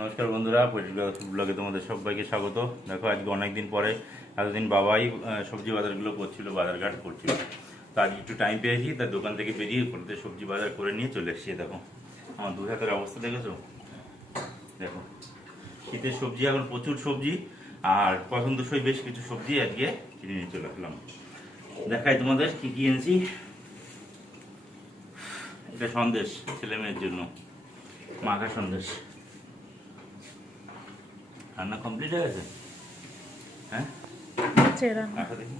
নমস্কার বন্ধুরা ব্লগে তোমাদের সবাইকে স্বাগত। দেখো, আজকে অনেক দিন পরে এতদিন বাবাই সবজি বাজারগুলো করছিল, বাজারঘাট করছিল। তো আজকে একটু টাইম পেয়েছি তার দোকান থেকে বেরিয়ে করতে সবজি বাজার করে নিয়ে চলে এসেছি, দেখো। আমার দু হাতের অবস্থা দেখেছ? দেখো, শীতের সবজি, এখন প্রচুর সবজি, আর পছন্দসই বেশ কিছু সবজি আজকে কিনে নিয়ে চলে আসলাম। দেখাই তোমাদের কি কি এনেছি। এটা সন্দেশ, ছেলে মেয়ের জন্য। মাখা সন্দেশ। রান্না কমপ্লিট হয়ে গেছে? হ্যাঁ? চেরা দেখি।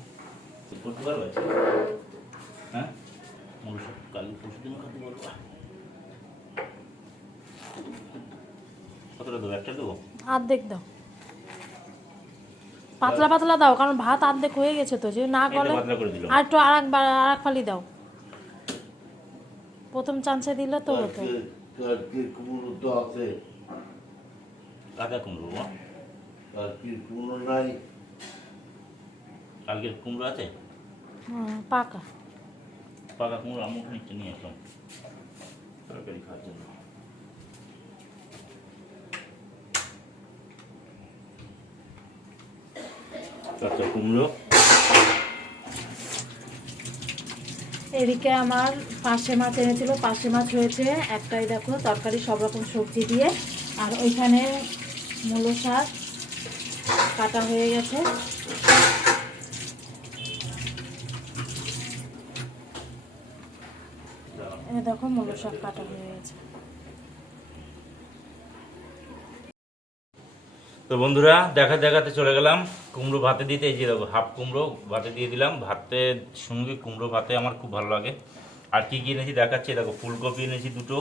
করতে পারবে হ্যাঁ? কাল পরশু দিন খাতে বলব কতটা দেবো? একটা দেবো? অর্ধেক দাও। পাতলা পাতলা দাও কারণ ভাত অর্ধেক হয়ে গেছে তো যদি না করে আর একটু আর একবার আর এক ফালি দাও। প্রথম চান্সে দিলে তো হতো। আছে। কাঁচা কুমড়ো বাবা। কালকে কুমড়ো নাই কালকের কুমড়ো আছে? হ্যাঁ, পাকা। পাকা কুমড়ো আমি নিচে নিয়ে আসলাম। তরকারি খাওয়ার জন্য। কাঁচা কুমড়ো। এদিকে আমার পাশে মাছ এনেছিল পাশে মাছ হয়েছে একটাই দেখো তরকারি সব রকম সবজি দিয়ে। আর ওইখানে মূলো শাক কাটা হয়ে গেছে। দেখো মূলো শাক কাটা হয়ে গেছে। তো বন্ধুরা দেখা দেখাতে চলে গেলাম। কুমড়ো ভাতে দিতে, এই যে দেখো, হাফ কুমড়ো ভাতে দিয়ে দিলাম। ভাতের সঙ্গে কুমড়ো ভাতে আমার খুব ভালো লাগে। আর কি কী এনেছি দেখাচ্ছি দেখো, ফুলকপি এনেছি দুটো।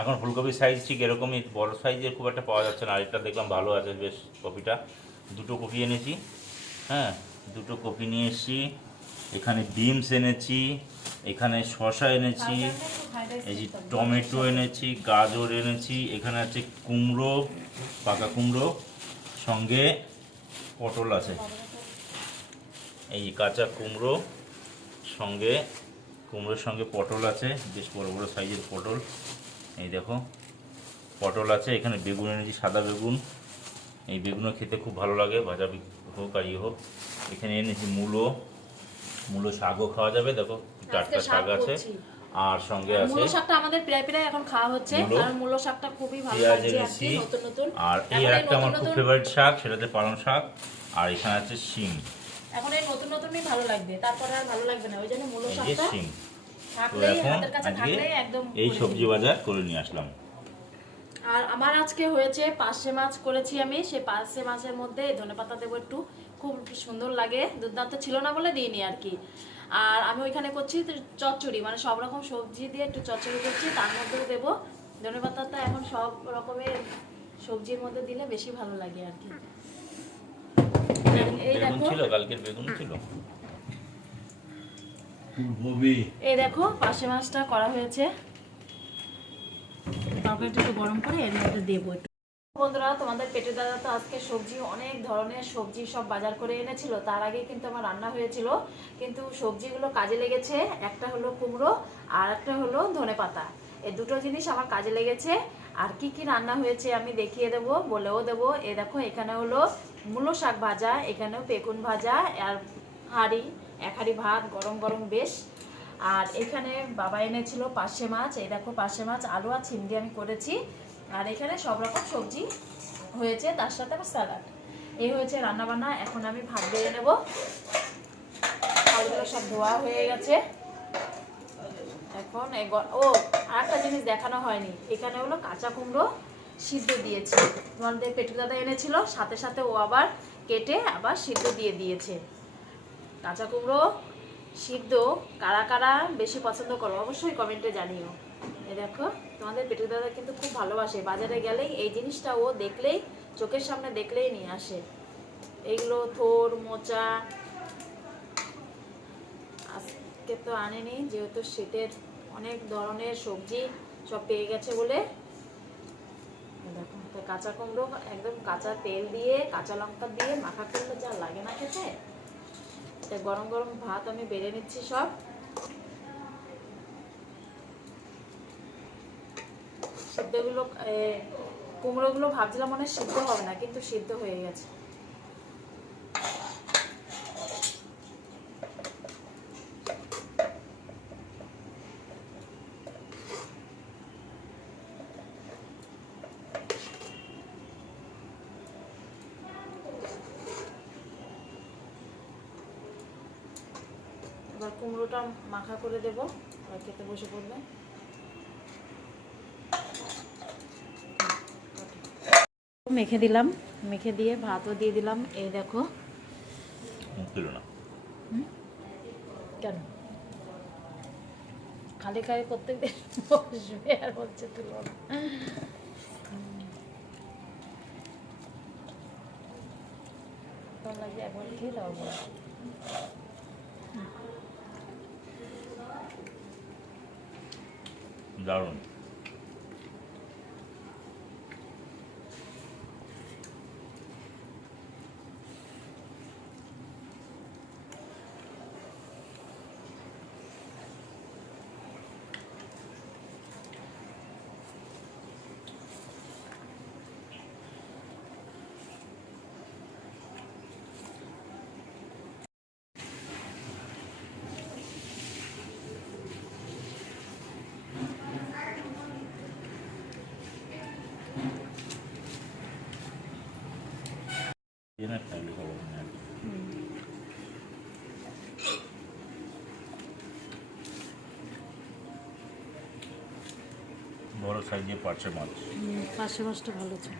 এখন ফুলকপির সাইজ ঠিক এরকমই, বড় সাইজের খুব একটা পাওয়া যাচ্ছে না। আরেকটা দেখলাম ভালো আছে, বেশ, কপিটা। দুটো কপি এনেছি হ্যাঁ দুটো কপি নিয়ে এসেছি এখানে বিনস এনেছি এখানে শশা এনেছি এই যে টমেটো এনেছি গাজর এনেছি এখানে আছে কুমড়ো পাকা কুমড়ো সঙ্গে পটল আছে। এই যে কাঁচা কুমড়ো সঙ্গে কুমড়োর সঙ্গে পটল আছে বেশ বড় বড় সাইজের পটল। এই দেখো পটল আছে এখানে বেগুন এনেছি সাদা বেগুন। এই বেগুনও খেতে খুব ভালো লাগে ভাজা হোক আর ইয়ে হোক। এখানে এনেছি মূলো। মূলো শাকও খাওয়া যাবে দেখো টাটকা শাক আছে। আর সঙ্গে আছে মূলো শাকটা আমাদের প্রায় প্রায় এখন খাওয়া হচ্ছে কারণ মূলো শাকটা খুবই ভালো লাগছে আর এনেছি নতুন নতুন। আর এই একটা আমার খুব ফেভারিট শাক সেটাতে পালং শাক আর এখানে আছে শিম। এখন এই নতুন নতুনই ভালো লাগবে তারপরে আর ভালো লাগবে না ওই জন্য মূলো শাকটা শিম। থাকলেই হাতের কাছে থাকলেই একদম এই সবজি বাজার করে নিয়ে আসলাম। আর আমার আজকে হয়েছে পার্শে মাছ করেছি আমি। সেই পার্শে মাছের মধ্যে ধনেপাতা দেবো একটু। খুব সুন্দর লাগে দুর্দান্ত ছিল না বলে দিইনি আর কি। আর আমি ওইখানে করছি তো চচ্চড়ি মানে সব রকম সবজি দিয়ে একটু চচ্চড়ি করছি তার মধ্যেও দেবো। ধনেপাতাটা এখন সব রকমের সবজির মধ্যে দিলে বেশি ভালো লাগে আর কি। এই দেখো। কালকের বেগুন ছিল। এই দেখো পাশে মাছটা করা হয়েছে। তরকারিটা গরম করে এর মধ্যে দেবো। একটু বন্ধুরা, তোমাদের পেটে দাদা তো আজকে সবজি, অনেক ধরনের সবজি সব বাজার করে এনেছিল। তার আগে কিন্তু আমার রান্না হয়েছিল। কিন্তু সবজিগুলো কাজে লেগেছে। একটা হলো কুমড়ো, আর একটা হলো ধনেপাতা এই দুটো জিনিস আমার কাজে লেগেছে। আর কি কি রান্না হয়েছে আমি দেখিয়ে দেবো, বলেও দেবো। এ দেখো, এখানে হলো মূলো শাক ভাজা, এখানেও বেগুন ভাজা, আর হাঁড়ি, এক হাঁড়ি ভাত, গরম গরম বেশ। আর এখানে বাবা এনেছিল পার্শে মাছ, এই দেখো পার্শে মাছ, আলু আর চিংড়ি আমি করেছি। আর এখানে সব রকম সবজি হয়েছে, তার সাথে আবার স্যালাড। এই হয়েছে রান্নাবান্না, এখন আমি ভাত বেড়ে নেব। সব ধোয়া হয়ে গেছে। এখন ও আর একটা জিনিস দেখানো হয়নি। এখানে হলো কাঁচা কুমড়ো সিদ্ধ দিয়েছে। তোমাদের পেটু দাদা এনেছিল, সাথে সাথে ও আবার কেটে আবার সিদ্ধ দিয়ে দিয়েছে। কাঁচা কুমড়ো সিদ্ধ, কারা কারা বেশি পছন্দ করো, অবশ্যই কমেন্টে জানিও। এই দেখো, তোমাদের পেটু দাদা কিন্তু খুব ভালোবাসে। বাজারে গেলেই এই জিনিসটা ও দেখলেই, চোখের সামনে দেখলেই নিয়ে আসে। এইগুলো থোর, মোচা, আজকে তো আনেনি, যেহেতু শীতের অনেক ধরনের সবজি সব পেয়ে গেছে বলে। দেখো কাঁচা কুমড়ো, একদম কাঁচা তেল দিয়ে, কাঁচা লঙ্কা দিয়ে মাখা করলে যা লাগে না খেতে তা গরম গরম ভাত আমি বেড়ে নিচ্ছি সব। সিদ্ধগুলো কুমড়ো গুলো ভাবছিলাম মনে সিদ্ধ হবে না, কিন্তু সিদ্ধ হয়ে গেছে। কুমড়োটা মাখা করে দেবো। খেতে বসে পড়বে। মেখে দিলাম। মেখে দিয়ে ভাতও দিয়ে দিলাম। এই দেখো। কেন? খালি খালি প্রত্যেক দিন বসবে আর হচ্ছে তুলো না। একবার খেয়ে দাও দারুণ হবে বড় সাইজে পার্শে মাছ। পাশে মাছটা ভালো ছিল।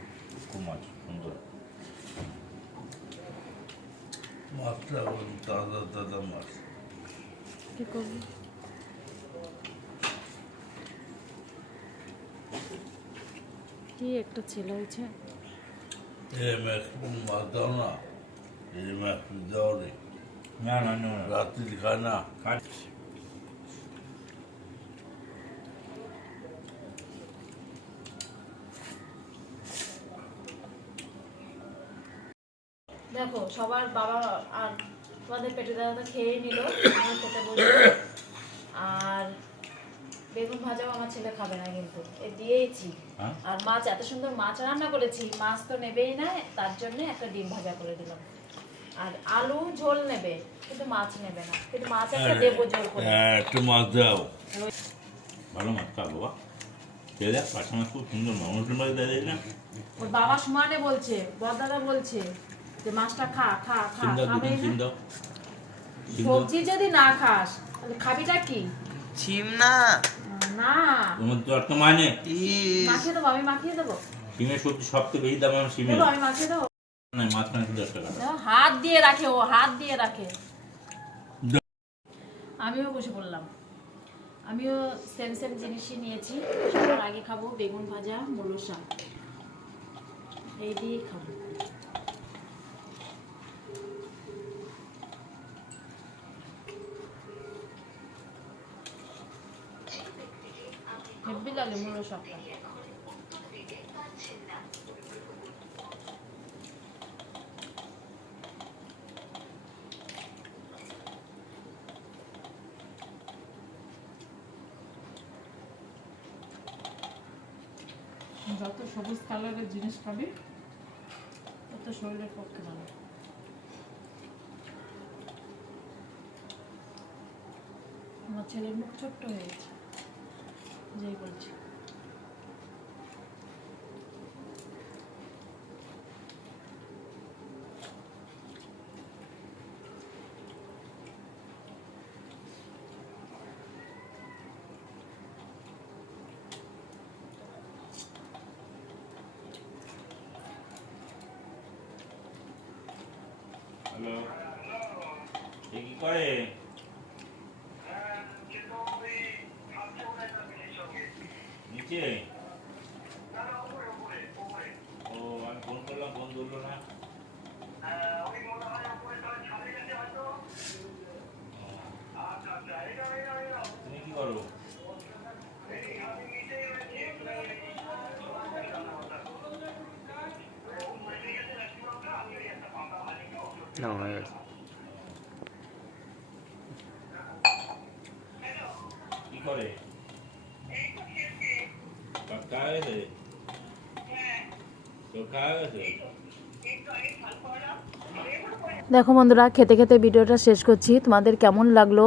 খুব মাছ সুন্দর। মাছটা তাজা তাজা মাছ। কি করবি? কি একটা ছেলে হয়েছে এরম একটু মাছ দাও না না না। দেখো সবার বাবা আর তোমাদের পেটে দাদা খেয়ে নিল আমার খেতে বসে আর বেগুন ভাজাও আমার ছেলে খাবে না কিন্তু। দিয়েছি হ্যাঁ? আর মাছ এত সুন্দর মাছ রান্না করেছি মাছ তো নেবেই না তার জন্য একটা ডিম ভাজা করে দিলাম। আর আলু ঝোল নেবে কিন্তু মাছ নেবে না। কিন্তু মাছ একটা দেবো জোর করে। হ্যাঁ একটু মাছ দাও। ভালো মাছ বাবা দেখ পার্শে মাছ খুব সুন্দর মানুষ মাছ দেয় দেয় না? ওর বাবা সমানে বলছে বড়দাদা বলছে যে মাছটা খা খা খা না? দাও। সবজি যদি না খাস তাহলে খাবিটা কি? ছিম না না। তোমার তো একটা মানে ইস। মাখিয়ে দেবো আমি মাখিয়ে দেবো। সিমের সবজি সবচেয়ে বেশি দাম সিমের। আমি মাখিয়ে দেবো। না মাঝখানে শুধু দশ টাকা। হাত দিয়ে রাখে ও হাত দিয়ে রাখে। আমিও বসে পড়লাম। আমিও সেম সেম জিনিসই নিয়েছি। সবার আগে খাব বেগুন ভাজা মূলো শাক। এই দিয়েই খাব। লাগে মূলো শাকটা যত সবুজ কালারের জিনিস খাবি, তত শরীরের পক্ষে ভালো। আমার ছেলের মুখ ছোট্ট হয়ে গেছে। যাই বলছি হ্যালো এ কি করে নিচে ও আমি ফোন করলাম ফোন ধরলো না। তুমি কি করো? না হয়ে গেছে। কি করে? খাওয়া গেছে দেখো বন্ধুরা, খেতে খেতে ভিডিওটা শেষ করছি। তোমাদের কেমন লাগল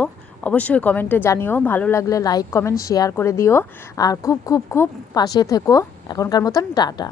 অবশ্যই কমেন্টে জানিও। ভালো লাগলে লাইক কমেন্ট শেয়ার করে দিও। আর খুব খুব খুব পাশে থেকো। এখনকার মতন টাটা।